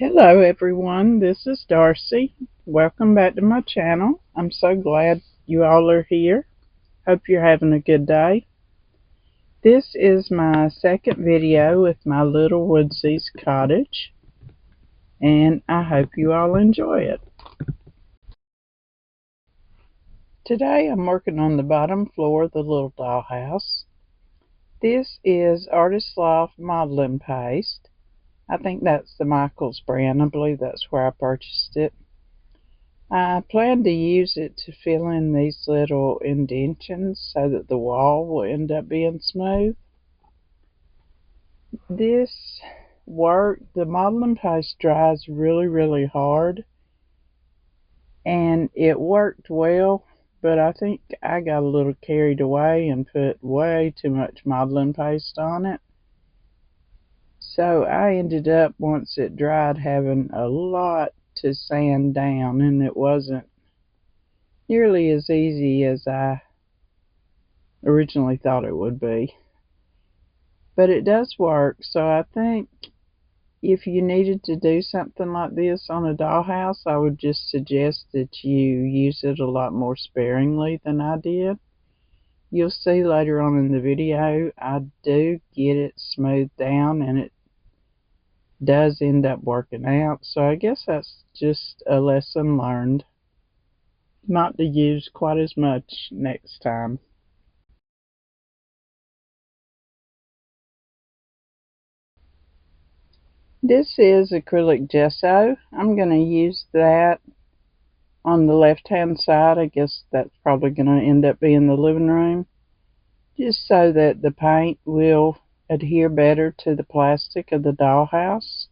Hello everyone, this is Darcy. Welcome back to my channel. I'm so glad you all are here. Hope you're having a good day. This is my second video with my Lil Woodzeez Cottage, and I hope you all enjoy it. Today I'm working on the bottom floor of the little dollhouse. This is Artist Loft modeling paste. I think that's the Michaels brand. I believe that's where I purchased it. I plan to use it to fill in these little indentions so that the wall will end up being smooth. This work, the modeling paste dries really hard, and it worked well, but I think I got a little carried away and put way too much modeling paste on it. So I ended up, once it dried, having a lot to sand down, and it wasn't nearly as easy as I originally thought it would be. But it does work, so I think if you needed to do something like this on a dollhouse, I would just suggest that you use it a lot more sparingly than I did. You'll see later on in the video, I do get it smoothed down, and it does end up working out. So I guess that's just a lesson learned, not to use quite as much next time. This is acrylic gesso. I'm going to use that on the left hand side. I guess that's probably going to end up being the living room, just so that the paint will adhere better to the plastic of the dollhouse.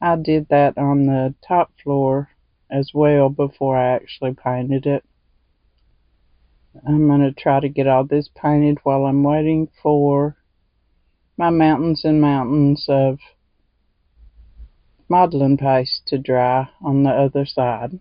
I did that on the top floor as well before I actually painted it. I'm going to try to get all this painted while I'm waiting for my mountains and mountains of modeling paste to dry on the other side.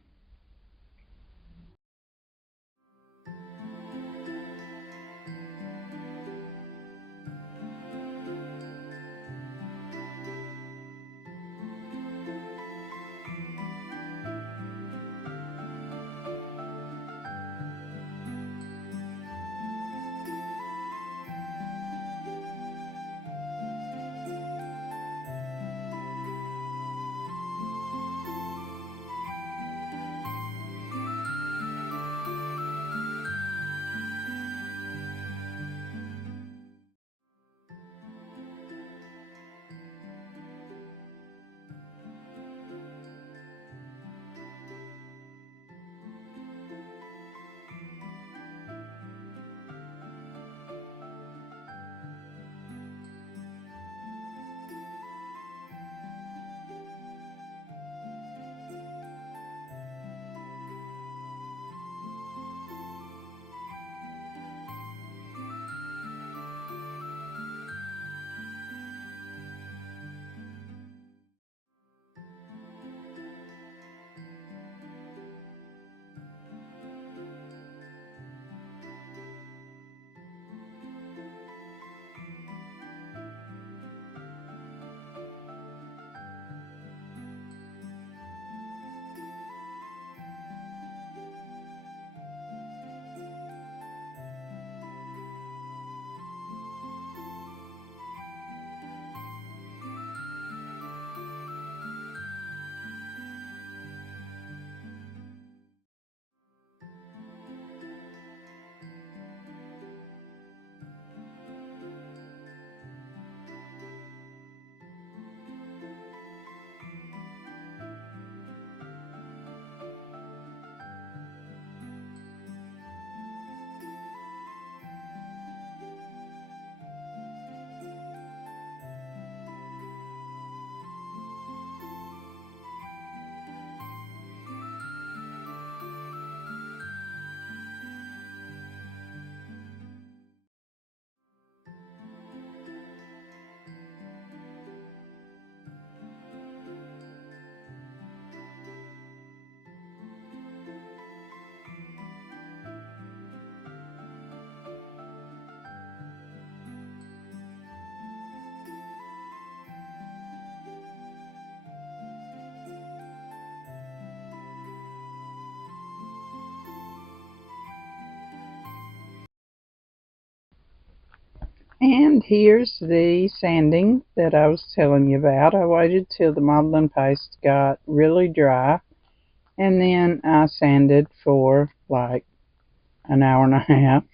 And here's the sanding that I was telling you about. I waited till the modeling paste got really dry, and then I sanded for like an hour and a half,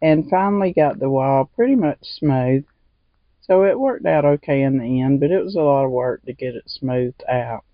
and finally got the wall pretty much smooth. So it worked out okay in the end, but it was a lot of work to get it smoothed out.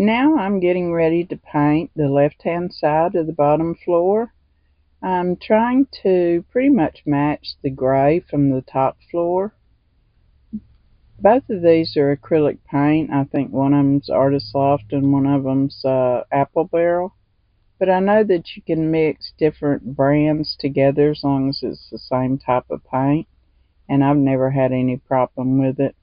Now I'm getting ready to paint the left-hand side of the bottom floor. I'm trying to pretty much match the gray from the top floor. Both of these are acrylic paint. I think one of them's Artist Loft and one of them's Apple Barrel. But I know that you can mix different brands together as long as it's the same type of paint, and I've never had any problem with it.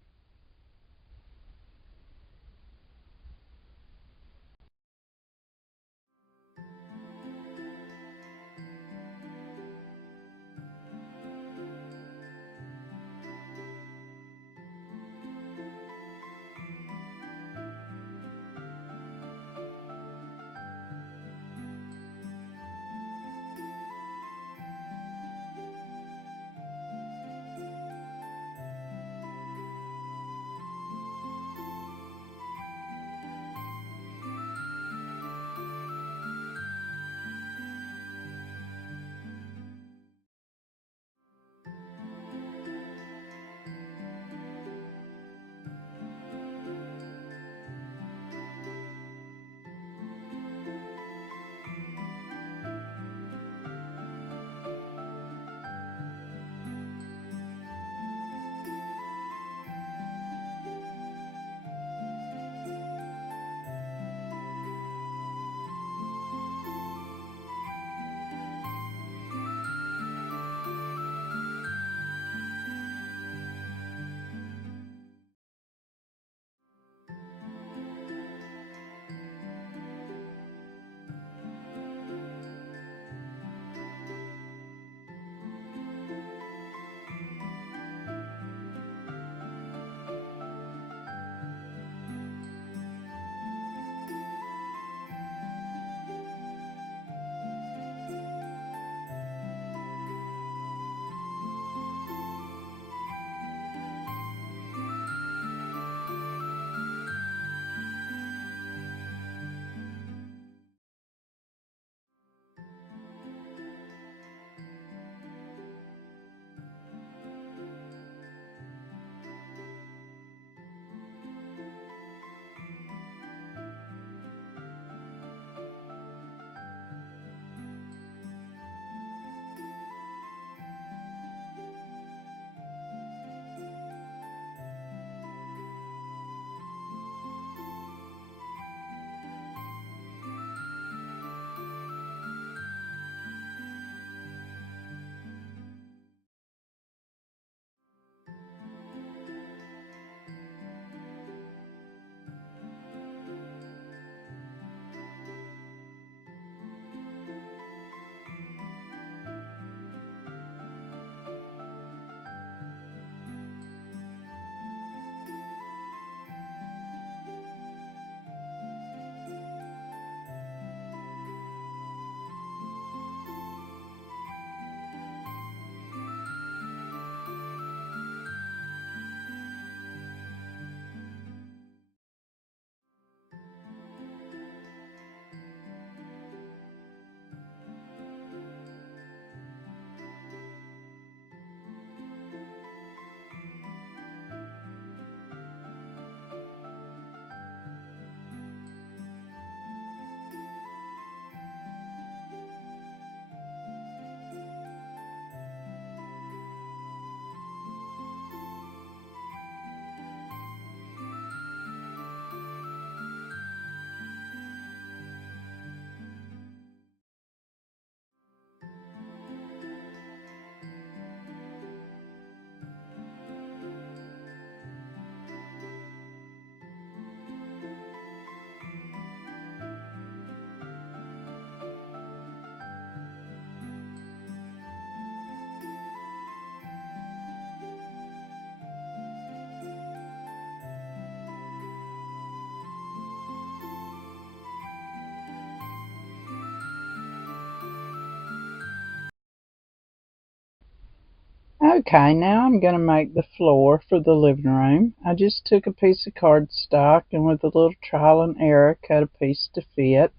Okay, now I'm going to make the floor for the living room. I just took a piece of cardstock and with a little trial and error cut a piece to fit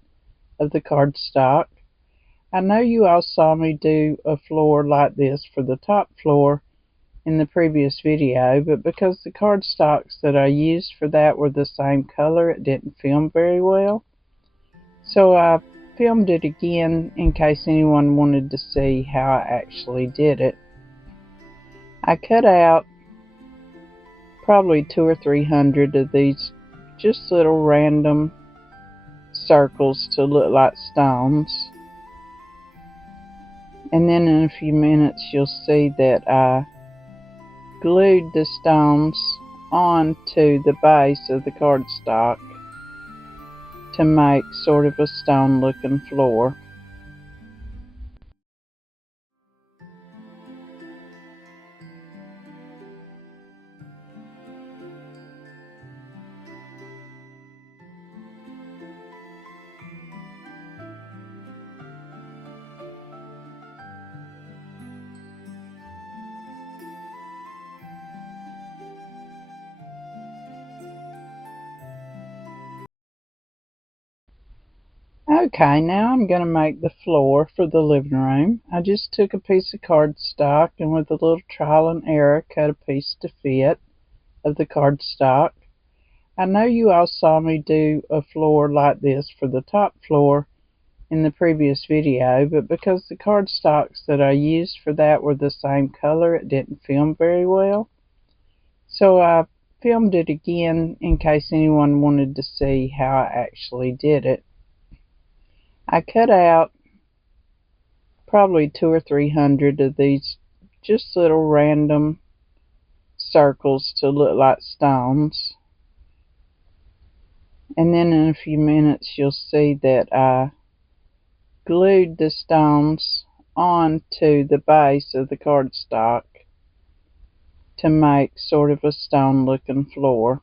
of the cardstock. I know you all saw me do a floor like this for the top floor in the previous video, but because the cardstocks that I used for that were the same color, it didn't film very well. So I filmed it again in case anyone wanted to see how I actually did it. I cut out probably 200 or 300 of these just little random circles to look like stones. And then in a few minutes you'll see that I glued the stones onto the base of the cardstock to make sort of a stone looking floor. Okay, now I'm going to make the floor for the living room. I just took a piece of cardstock and with a little trial and error cut a piece to fit of the cardstock. I know you all saw me do a floor like this for the top floor in the previous video, but because the cardstocks that I used for that were the same color, it didn't film very well. So I filmed it again in case anyone wanted to see how I actually did it. I cut out probably 200 or 300 of these just little random circles to look like stones. And then in a few minutes you'll see that I glued the stones onto the base of the cardstock to make sort of a stone looking floor.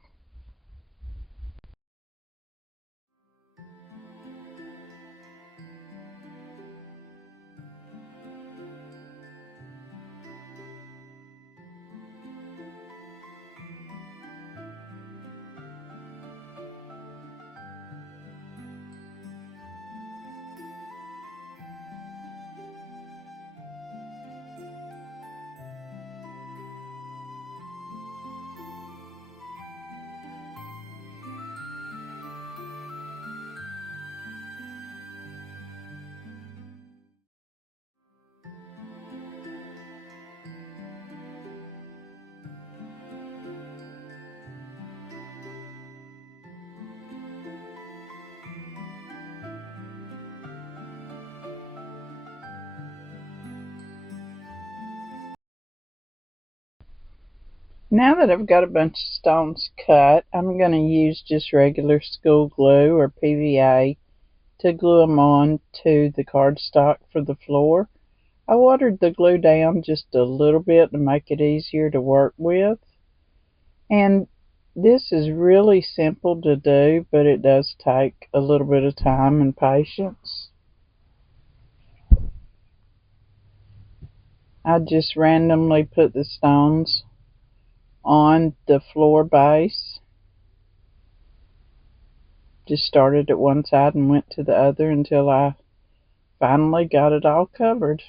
Now that I've got a bunch of stones cut, I'm going to use just regular school glue or PVA to glue them on to the cardstock for the floor. I watered the glue down just a little bit to make it easier to work with. And this is really simple to do, but it does take a little bit of time and patience. I just randomly put the stones on the floor base. Just started at one side and went to the other until I finally got it all covered.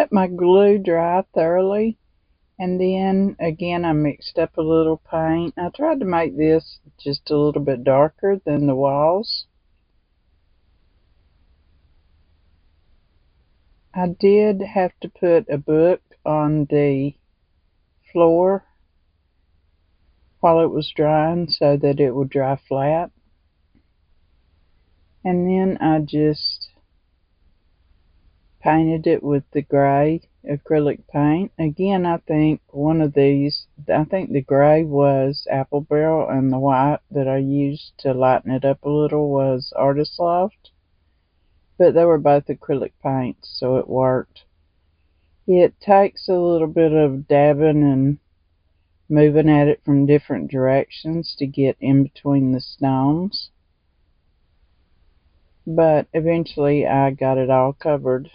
let my glue dry thoroughly, and then again I mixed up a little paint. I tried to make this just a little bit darker than the walls. I did have to put a book on the floor while it was drying so that it would dry flat. And then I just painted it with the gray acrylic paint. Again, I think the gray was Apple Barrel, and the white that I used to lighten it up a little was Artist Loft. But they were both acrylic paints, so it worked. It takes a little bit of dabbing and moving at it from different directions to get in between the stones. But eventually I got it all covered.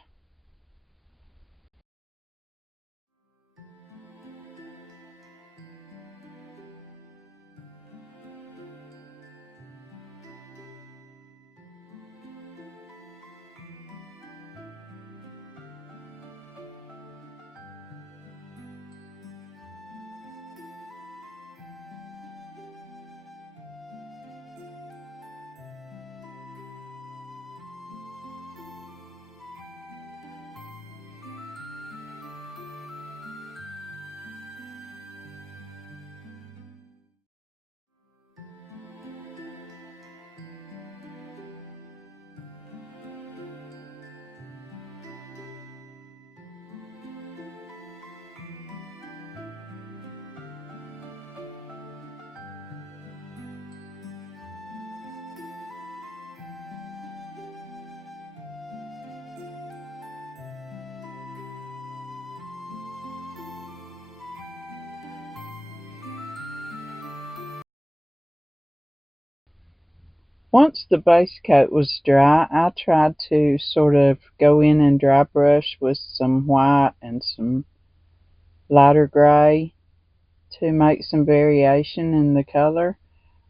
Once the base coat was dry, I tried to sort of go in and dry brush with some white and some lighter gray to make some variation in the color.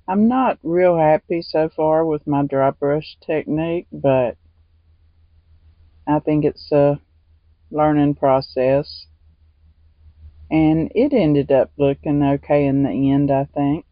I'm not real happy so far with my dry brush technique, but I think it's a learning process. And it ended up looking okay in the end, I think.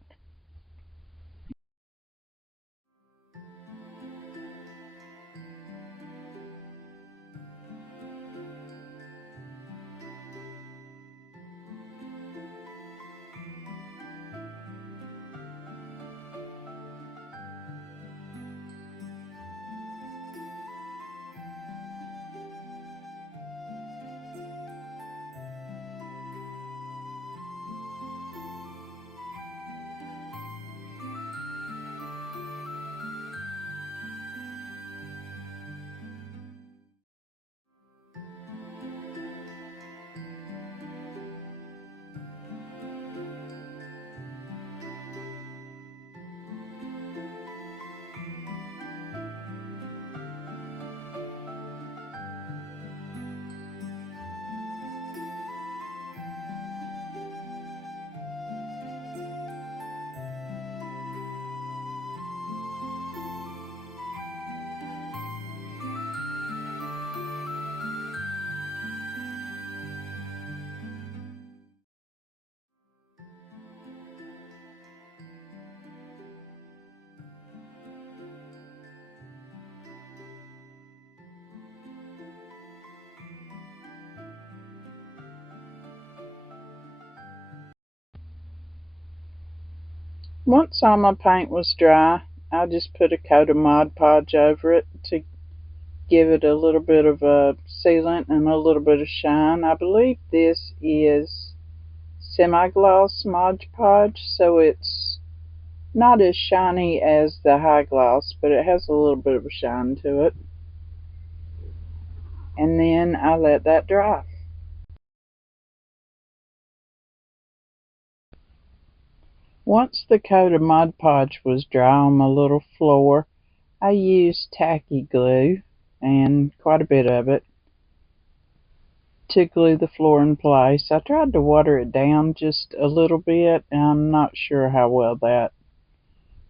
Once all my paint was dry, I just put a coat of Mod Podge over it to give it a little bit of a sealant and a little bit of shine. I believe this is semi-gloss Mod Podge, so it's not as shiny as the high gloss, but it has a little bit of a shine to it. And then I let that dry. Once the coat of Mod Podge was dry on my little floor, I used tacky glue, and quite a bit of it, to glue the floor in place. I tried to water it down just a little bit, and I'm not sure how well that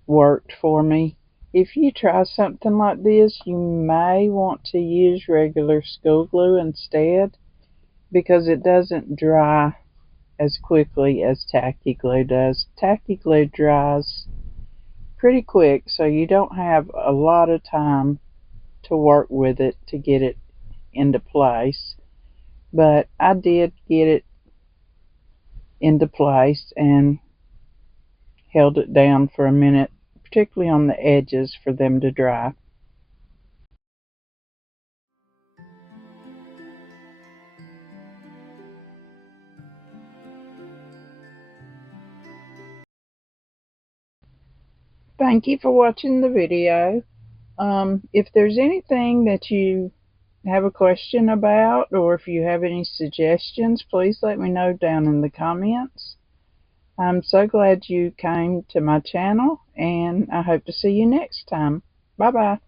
worked for me. If you try something like this, you may want to use regular school glue instead. because it doesn't dry as quickly as tacky glue does. Tacky glue dries pretty quick, so you don't have a lot of time to work with it to get it into place. But I did get it into place and held it down for a minute, particularly on the edges, for them to dry. Thank you for watching the video. If there's anything that you have a question about, or if you have any suggestions, please let me know down in the comments. I'm so glad you came to my channel, and I hope to see you next time. Bye bye.